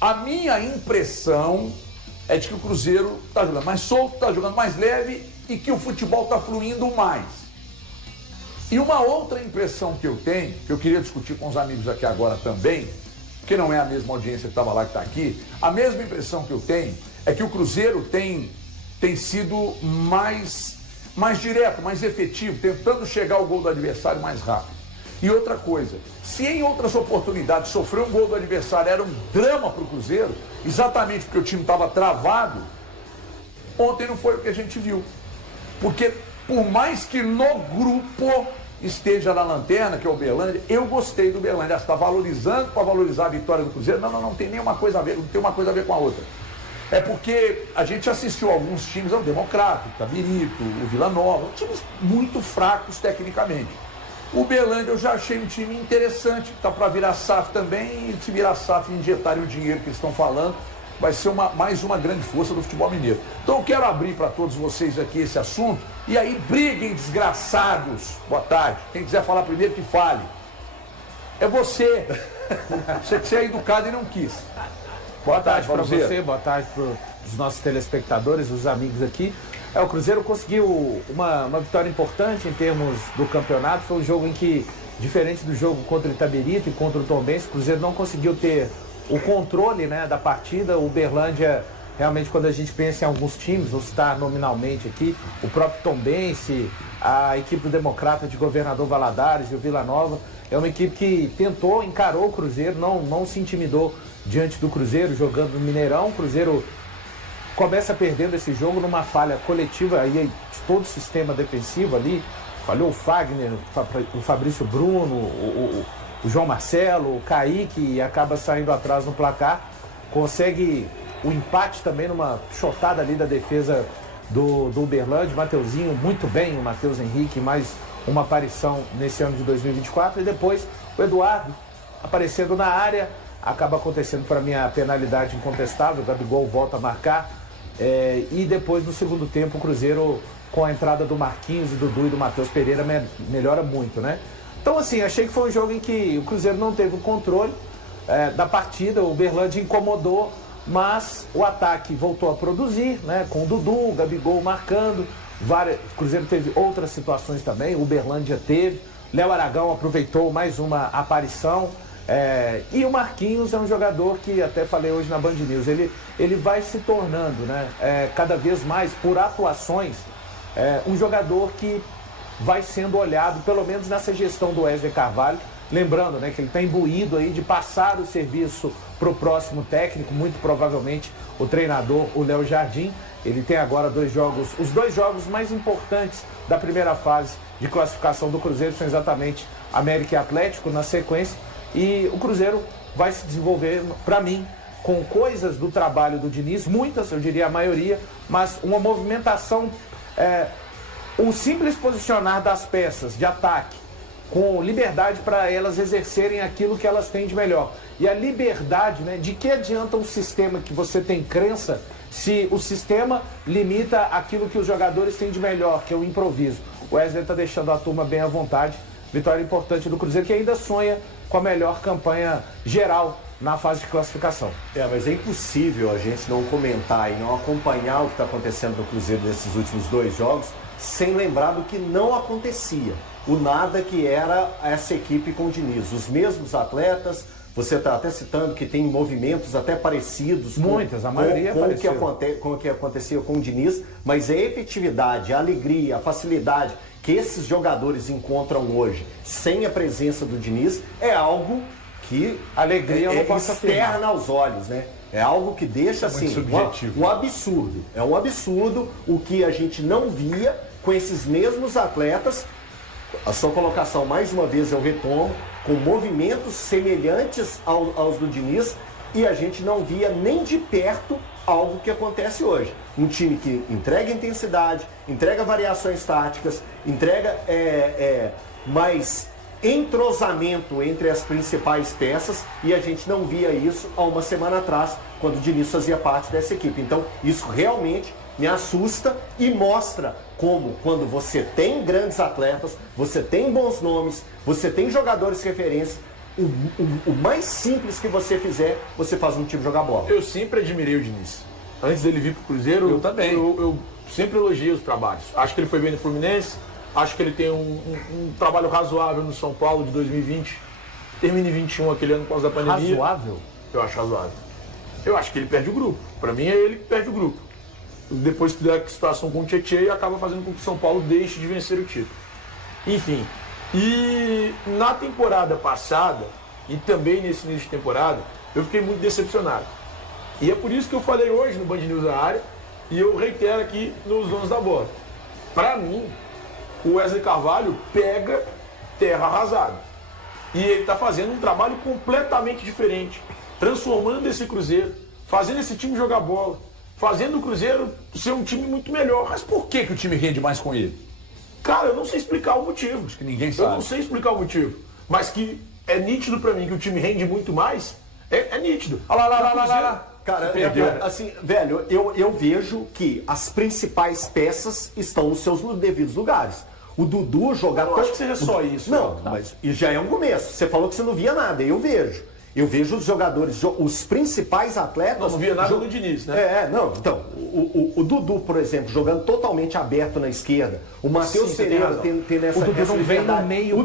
A minha impressão é de que o Cruzeiro está jogando mais solto, está jogando mais leve e que o futebol está fluindo mais. E uma outra impressão que eu tenho, que eu queria discutir com os amigos aqui agora também, que não é a mesma audiência que estava lá que está aqui, a mesma impressão que eu tenho é que o Cruzeiro tem sido mais direto, mais efetivo, tentando chegar ao gol do adversário mais rápido. E outra coisa, se em outras oportunidades sofrer um gol do adversário era um drama para o Cruzeiro, exatamente porque o time estava travado, ontem não foi o que a gente viu. Porque por mais que no grupo esteja na lanterna, que é o Uberlândia, eu gostei do Uberlândia. Está valorizando para valorizar a vitória do Cruzeiro? Não tem nenhuma coisa a ver, não tem uma coisa a ver com a outra. É porque a gente assistiu a alguns times, o Democrata, o Itabirito, o Vila Nova, times muito fracos tecnicamente. O Uberlândia eu já achei um time interessante, está para virar SAF também, e se virar SAF e injetarem o dinheiro que eles estão falando, vai ser mais uma grande força do futebol mineiro. Então eu quero abrir para todos vocês aqui esse assunto, e aí briguem, desgraçados. Boa tarde. Quem quiser falar primeiro que fale. É você. Você é educado e não quis. Boa tarde para você, boa tarde para os nossos telespectadores, os amigos aqui. O Cruzeiro conseguiu uma vitória importante em termos do campeonato. Foi um jogo em que, diferente do jogo contra o Itabirito e contra o Tombense, o Cruzeiro não conseguiu ter o controle, né, da partida. O Uberlândia, realmente, quando a gente pensa em alguns times, vou citar nominalmente aqui, o próprio Tombense, a equipe do Democrata de Governador Valadares e o Vila Nova, é uma equipe que tentou, encarou o Cruzeiro, não se intimidou diante do Cruzeiro, jogando no Mineirão. O Cruzeiro começa perdendo esse jogo numa falha coletiva aí de todo o sistema defensivo ali. Falhou o Fagner, o Fabrício Bruno, o João Marcelo, o Kaique, e acaba saindo atrás no placar. Consegue o empate também numa chotada ali da defesa do Uberlândia. O Mateuzinho muito bem, o Matheus Henrique, mais uma aparição nesse ano de 2024. E depois o Eduardo aparecendo na área. Acaba acontecendo para mim a penalidade incontestável, o Gabigol volta a marcar. E depois, no segundo tempo, o Cruzeiro, com a entrada do Marquinhos, do Dudu e do Matheus Pereira, melhora muito, né? Então, assim, achei que foi um jogo em que o Cruzeiro não teve o controle da partida, o Uberlândia incomodou, mas o ataque voltou a produzir, né? Com o Dudu, o Gabigol marcando, o Cruzeiro teve outras situações também, o Uberlândia teve, Léo Aragão aproveitou mais uma aparição. E o Marquinhos é um jogador que, até falei hoje na Band News, ele vai se tornando, né, cada vez mais, por atuações, um jogador que vai sendo olhado, pelo menos nessa gestão do Wesley Carvalho, lembrando, né, que ele está imbuído aí de passar o serviço para o próximo técnico, muito provavelmente o treinador, o Léo Jardim. Ele tem agora os dois jogos mais importantes da primeira fase de classificação do Cruzeiro são exatamente América e Atlético, na sequência. E o Cruzeiro vai se desenvolver, para mim, com coisas do trabalho do Diniz, muitas, eu diria a maioria, mas uma movimentação, um simples posicionar das peças de ataque, com liberdade para elas exercerem aquilo que elas têm de melhor. E a liberdade, né, de que adianta um sistema que você tem crença, se o sistema limita aquilo que os jogadores têm de melhor, que é o improviso. O Wesley está deixando a turma bem à vontade. Vitória importante do Cruzeiro, que ainda sonha com a melhor campanha geral na fase de classificação. Mas é impossível a gente não comentar e não acompanhar o que está acontecendo no Cruzeiro nesses últimos dois jogos sem lembrar do que não acontecia. O nada que era essa equipe com o Diniz. Os mesmos atletas, você está até citando que tem movimentos até parecidos com o que acontecia com o Diniz, mas a efetividade, a alegria, a facilidade que esses jogadores encontram hoje sem a presença do Diniz é algo que alegria externa aos olhos, né? É algo que deixa assim um absurdo. É um absurdo o que a gente não via com esses mesmos atletas. A sua colocação, mais uma vez, eu retomo, com movimentos semelhantes aos do Diniz, e a gente não via nem de perto algo que acontece hoje. Um time que entrega intensidade, entrega variações táticas, entrega mais entrosamento entre as principais peças, e a gente não via isso há uma semana atrás, quando o Diniz fazia parte dessa equipe. Então, isso realmente me assusta e mostra como, quando você tem grandes atletas, você tem bons nomes, você tem jogadores referência, o mais simples que você fizer, você faz um time jogar bola. Eu sempre admirei o Diniz. Antes dele vir pro Cruzeiro, eu também. Eu sempre elogiei os trabalhos. Acho que ele foi bem no Fluminense, acho que ele tem um trabalho razoável no São Paulo de 2020. Termina em 21, aquele ano por causa da pandemia. Razoável? Eu acho razoável. Eu acho que ele perde o grupo. Para mim é ele que perde o grupo. Depois que dá a situação com o Tietchan, acaba fazendo com que o São Paulo deixe de vencer o título. Enfim, e na temporada passada, e também nesse início de temporada, eu fiquei muito decepcionado. E é por isso que eu falei hoje no Band News da área, e eu reitero aqui nos donos da bola. Para mim, o Wesley Carvalho pega terra arrasada. E ele está fazendo um trabalho completamente diferente, transformando esse Cruzeiro, fazendo esse time jogar bola, fazendo o Cruzeiro ser um time muito melhor. Mas por que o time rende mais com ele? Cara, eu não sei explicar o motivo. Acho que ninguém sabe. Eu não sei explicar o motivo. Mas que é nítido pra mim que o time rende muito mais, é nítido. Olha lá. Cara, assim, velho, eu vejo que as principais peças estão nos seus devidos lugares. O Dudu jogar... Eu não acho que seja só isso. Não, mas e já é um começo. Você falou que você não via nada, eu vejo. Eu vejo os jogadores, os principais atletas... Não via nada do Diniz, né? Não. Então, o Dudu, por exemplo, jogando totalmente aberto na esquerda. O Matheus Pereira tendo essa... O Dudu não vem no meio.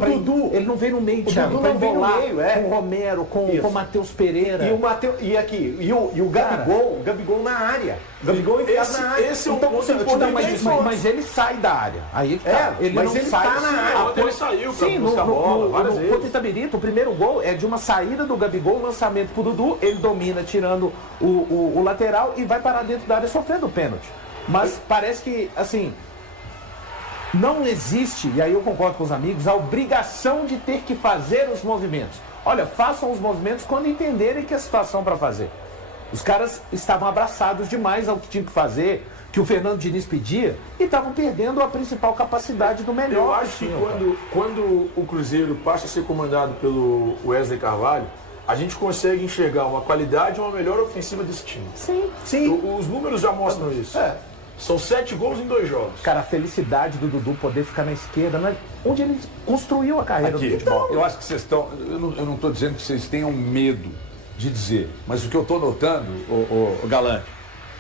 Ele não vem no meio, Thiago. O Dudu não vem no meio, com o Romero, com o Matheus Pereira. E o Gabigol na área. O Gabigol enfiado na área. Esse é um ponto importante. Mas ele sai da área. Aí tá. Ele não sai tá na área. Ontem ele saiu pra Sim, buscar a bola várias vezes. Contra o Itabirito, o primeiro gol é de uma saída do Gabigol, um lançamento pro Dudu, ele domina tirando o lateral e vai parar dentro da área sofrendo o pênalti. Mas parece que, assim, não existe, e aí eu concordo com os amigos, a obrigação de ter que fazer os movimentos. Olha, façam os movimentos quando entenderem que é a situação para fazer. Os caras estavam abraçados demais ao que tinham que fazer, que o Fernando Diniz pedia, e estavam perdendo a principal capacidade do melhor. Eu acho que quando o Cruzeiro passa a ser comandado pelo Wesley Carvalho, a gente consegue enxergar uma qualidade e uma melhor ofensiva desse time. Sim. Os números já mostram isso. São 7 gols em 2 jogos. Cara, a felicidade do Dudu poder ficar na esquerda, né? Onde ele construiu a carreira do futebol. Eu acho que vocês estão... Eu não estou dizendo que vocês tenham medo de dizer, mas o que eu estou notando, o Galante,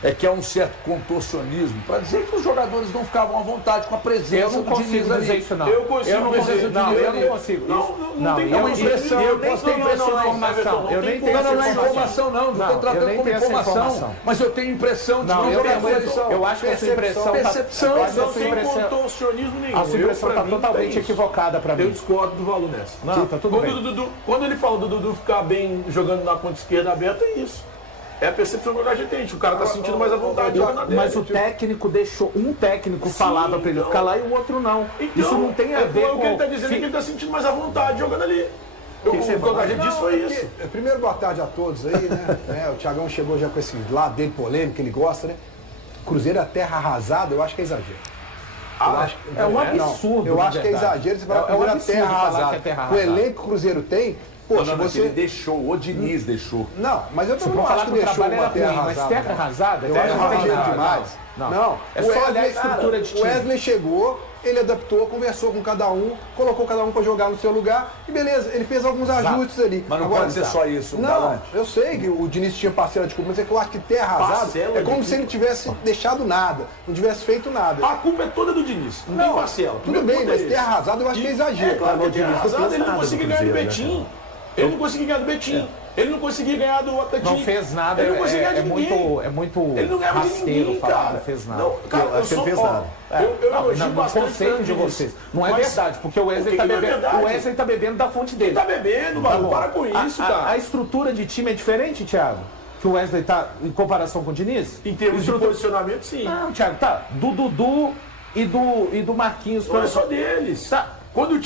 é que há um certo contorcionismo para dizer que os jogadores não ficavam à vontade com a presença do Diniz ali. Isso, não. Eu consigo dizer. Não, eu não consigo. Não tem é uma impressão. Eu nem tenho essa informação. Eu nem tenho essa informação, não. Não estou tratando como informação. Mas eu tenho impressão de que os jogadores são. Eu acho que essa impressão... Percepção. Não tem contorcionismo nenhum. A sua impressão está totalmente equivocada para mim. Eu discordo do Valor nessa. Não, tá tudo bem. Quando ele fala do Dudu ficar bem jogando na ponta esquerda aberta, é isso. É a percepção que a gente tem. O cara tá sentindo mais à vontade jogando na dele. Mas o técnico deixou... Um técnico falava para ele ficar lá e o outro não. Então, isso não tem a ver com... O que ele tá dizendo é que ele tá sentindo mais à vontade jogando ali. O que a gente disse foi isso. Primeiro, boa tarde a todos aí, né? O Thiagão chegou já com esse lado dele polêmico, que ele gosta, né? Cruzeiro é terra arrasada, eu acho que é exagero. É um absurdo. Eu acho que é exagero você falar Cruzeiro é terra arrasada. O elenco que o Cruzeiro tem... Poxa, você... Ele deixou, o Diniz deixou. Não, mas eu também não acho que deixou uma terra arrasada. Mas terra arrasada? Eu acho exagero demais. Não. É só olhar a estrutura de time. O Wesley chegou, ele adaptou, conversou com cada um, colocou cada um para jogar no seu lugar e beleza, ele fez alguns ajustes ali. Mas não pode ser só isso, Não, eu sei que o Diniz tinha parcela de culpa, mas é que eu acho que terra arrasada é como se ele tivesse deixado nada, não tivesse feito nada. A culpa é toda do Diniz, não tem parcela. Tudo bem, mas terra arrasada eu acho que é exagero. Claro que terra arrasada, ele não conseguiu ganhar do Betim. Ele não conseguiu ganhar do Betim. Ele não conseguia ganhar do Atlético. Não fez nada. Ele não conseguia ganhar de ninguém. É muito ele não ganhava de ninguém, cara. Não fez nada. Eu acho que ele fez nada. Eu elogio bastante o conceito de vocês. Não é verdade, porque o Wesley tá bebendo. O Wesley tá bebendo da fonte dele. Ele tá bebendo, mano. Para com isso, cara. A estrutura de time é diferente, Thiago? Que o Wesley tá em comparação com o Diniz? Em termos de posicionamento, sim. Não, Thiago, tá. Do Dudu e do Marquinhos. Não é só deles. Tá. Quando o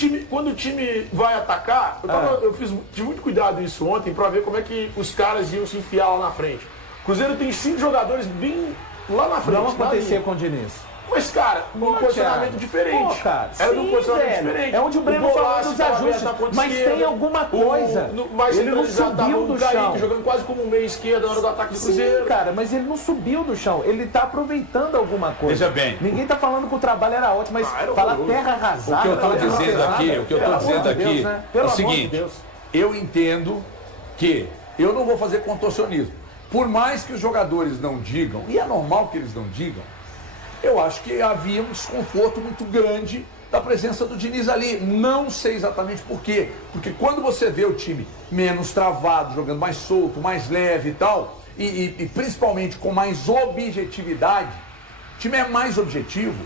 time vai atacar, eu tive muito cuidado isso ontem para ver como é que os caras iam se enfiar lá na frente. O Cruzeiro tem 5 jogadores bem lá na frente. Não acontecia com o Diniz. Mas, cara, um posicionamento diferente. Cara, era um posicionamento diferente. É onde o Breno falou dos ajustes, mas tem alguma coisa. Ele não subiu do chão. Jogando quase como um meio esquerda na hora do ataque do Cruzeiro. Sim, cara, mas ele não subiu do chão. Ele tá aproveitando alguma coisa. Veja bem. Ninguém tá falando que o trabalho era ótimo, mas falar terra arrasada... O que eu tô dizendo aqui, é o seguinte, eu entendo que eu não vou fazer contorcionismo. Por mais que os jogadores não digam, e é normal que eles não digam, eu acho que havia um desconforto muito grande da presença do Diniz ali. Não sei exatamente por quê. Porque quando você vê o time menos travado, jogando mais solto, mais leve e tal, e principalmente com mais objetividade, o time é mais objetivo,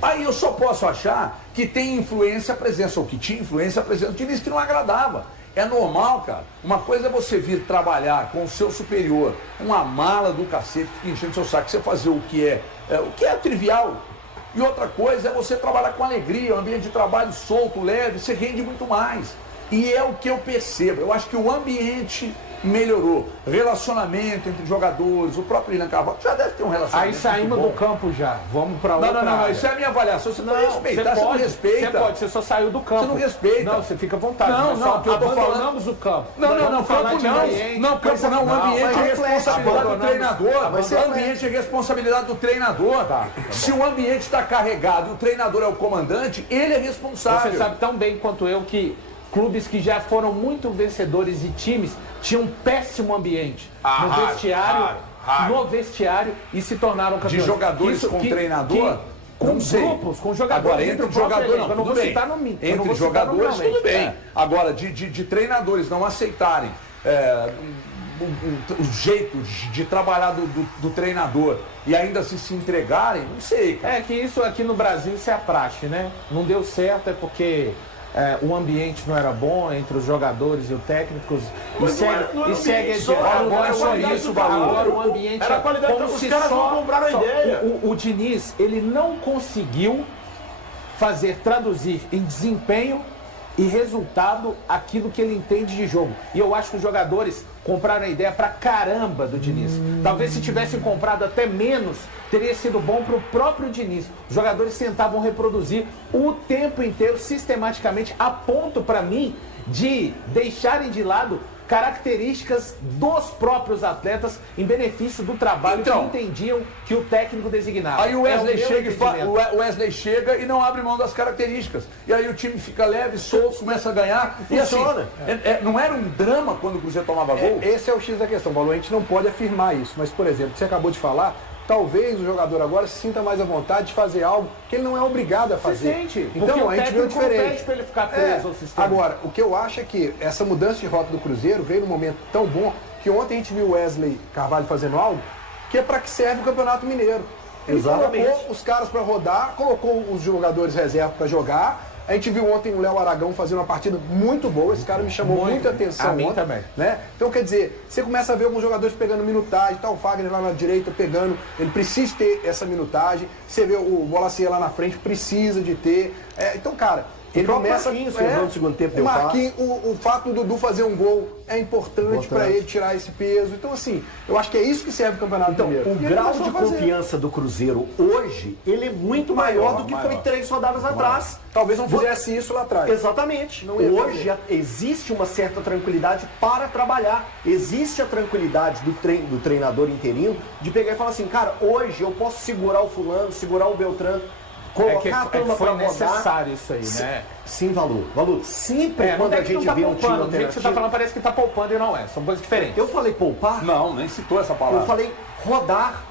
aí eu só posso achar que tem influência a presença, ou que tinha influência a presença do Diniz, que não agradava. É normal, cara. Uma coisa é você vir trabalhar com o seu superior, uma mala do cacete, enchendo seu saco, você fazer o que é trivial. E outra coisa é você trabalhar com alegria, um ambiente de trabalho solto, leve, você rende muito mais. E é o que eu percebo. Eu acho que o ambiente melhorou. Relacionamento entre jogadores, o próprio William Carvalho já deve ter um relacionamento. Aí saímos do campo já. Vamos pra outra. Não, isso é a minha avaliação. Você não respeitar, você não respeita. Você pode, você só saiu do campo. Você não respeita. Não, você fica à vontade. Não, que eu tô falando o campo. Não, campo não. O ambiente é responsabilidade do treinador. O ambiente é responsabilidade do treinador. Se o ambiente está carregado e o treinador é o comandante, ele é responsável. Você sabe tão bem quanto eu que clubes que já foram muito vencedores e times tinham um péssimo ambiente no vestiário e se tornaram campeões. De jogadores com treinador? Com grupos, com jogadores. Agora, entre jogadores, não, tudo bem. Entre jogadores, tudo bem. Agora, de treinadores não aceitarem o jeito de trabalhar do treinador e ainda se entregarem, não sei, cara. É que isso aqui no Brasil, isso é a praxe, né? Não deu certo, é porque o ambiente não era bom entre os jogadores e os técnicos. E segue agora é só isso, agora o ambiente era qualidade, como os se caras não compraram a ideia. O Diniz, ele não conseguiu traduzir em desempenho e resultado aquilo que ele entende de jogo. E eu acho que os jogadores compraram a ideia pra caramba do Diniz. Talvez se tivessem comprado até menos, teria sido bom pro próprio Diniz. Os jogadores tentavam reproduzir o tempo inteiro, sistematicamente, a ponto, pra mim, de deixarem de lado características dos próprios atletas em benefício do trabalho que entendiam que o técnico designava. Aí o Wesley chega e não abre mão das características. E aí o time fica leve, solto, começa a ganhar. Funciona. E assim, não era um drama quando o Cruzeiro tomava gol? Esse é o X da questão, Paulo. A gente não pode afirmar isso. Mas, por exemplo, você acabou de falar, talvez o jogador agora se sinta mais à vontade de fazer algo que ele não é obrigado a fazer. Então a gente viu diferente. Para ele ficar preso ao sistema. Agora, o que eu acho é que essa mudança de rota do Cruzeiro veio num momento tão bom que ontem a gente viu o Wesley Carvalho fazendo algo que é para que serve o Campeonato Mineiro. Ele colocou os caras para rodar, colocou os jogadores reserva para jogar. A gente viu ontem o Léo Aragão fazendo uma partida muito boa, esse cara me chamou muita atenção ontem. A mim também. Né? Então, quer dizer, você começa a ver alguns jogadores pegando minutagem, o Fagner lá na direita pegando, ele precisa ter essa minutagem. Você vê o Bolacier lá na frente, precisa de ter. Então, cara, ele começa no segundo tempo o Marquinhos, o fato do Dudu fazer um gol é importante para ele tirar esse peso. Então, assim, eu acho que é isso que serve o Campeonato Mineiro. O grau de confiança do Cruzeiro hoje, ele é muito maior do que foi 3 rodadas atrás. Talvez não fizesse isso lá atrás. Exatamente. Hoje existe uma certa tranquilidade para trabalhar. Existe a tranquilidade do treinador interino de pegar e falar assim, cara, hoje eu posso segurar o fulano, segurar o Beltrano, colocar a turma foi pra rodar. necessário isso aí, né? Sim, Valor, sempre quando a gente vê um time alternativo... Do jeito que você tá falando parece que tá poupando e não é. São coisas diferentes. Eu falei poupar? Não, nem citou essa palavra. Eu falei rodar.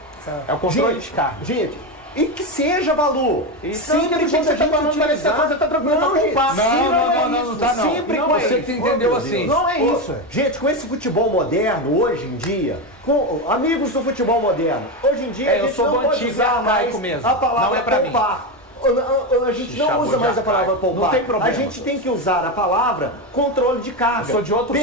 É o controle de carga. Gente, e que seja, Valor. Sempre quando você tá falando, parece que a coisa tá tranquila pra poupar. Não tá não. Sempre não, você que entendeu assim. Não é isso. Gente, com esse futebol moderno, hoje em dia, com amigos do futebol moderno, hoje em dia a gente não pode usar mais a palavra poupar. A gente não usa mais a palavra poupar. Não tem problema. A gente tem que usar a palavra controle de carga. Eu sou de outro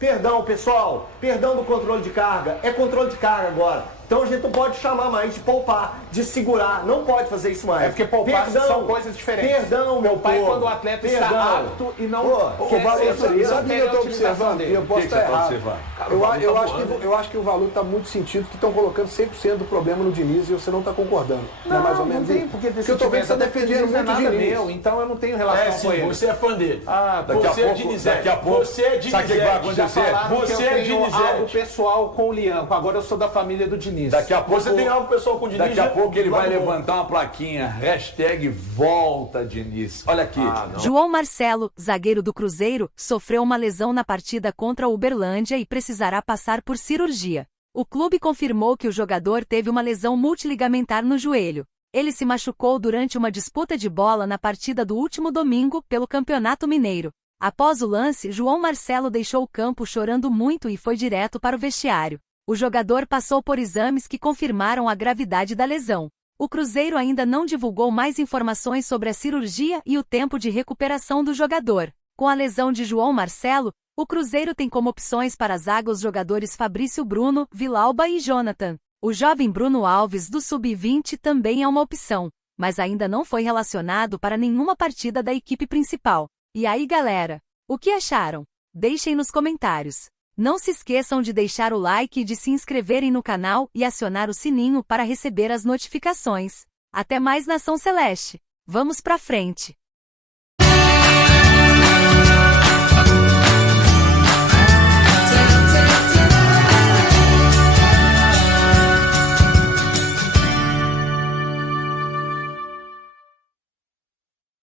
Perdão, pessoal. Perdão do controle de carga. É controle de carga agora. Então a gente não pode chamar mais de poupar, de segurar. Não pode fazer isso mais. É porque poupar são coisas diferentes. Perdão, meu pai, povo. quando o atleta está apto e não quer ser. Sabe o que eu estou observando? Eu posso estar errado. Eu acho que o Valor está muito sentido que estão colocando 100% do problema no Diniz e você não está concordando. Não é mais ou menos isso? Porque eu estou vendo que você está defendendo muito o Diniz. Então eu não tenho relação com ele. Você é fã dele. Daqui a pouco. Você é Dinizete. Sabe o que vai acontecer? Você é Dinizete. Algo pessoal com o Lianco. Agora eu sou da família do Diniz. Diniz. Daqui a pouco Você tem algo pessoal com o Diniz? Daqui a pouco ele vai levantar uma plaquinha, hashtag volta Diniz. Olha aqui. João Marcelo, zagueiro do Cruzeiro, sofreu uma lesão na partida contra o Uberlândia e precisará passar por cirurgia. O clube confirmou que o jogador teve uma lesão multiligamentar no joelho. Ele se machucou durante uma disputa de bola na partida do último domingo pelo Campeonato Mineiro. Após o lance, João Marcelo deixou o campo chorando muito e foi direto para o vestiário. O jogador passou por exames que confirmaram a gravidade da lesão. O Cruzeiro ainda não divulgou mais informações sobre a cirurgia e o tempo de recuperação do jogador. Com a lesão de João Marcelo, o Cruzeiro tem como opções para a zaga os jogadores Fabrício Bruno, Vilauba e Jonathan. O jovem Bruno Alves do Sub-20 também é uma opção, mas ainda não foi relacionado para nenhuma partida da equipe principal. E aí, galera? O que acharam? Deixem nos comentários. Não se esqueçam de deixar o like e de se inscreverem no canal e acionar o sininho para receber as notificações. Até mais, Nação Celeste! Vamos pra frente!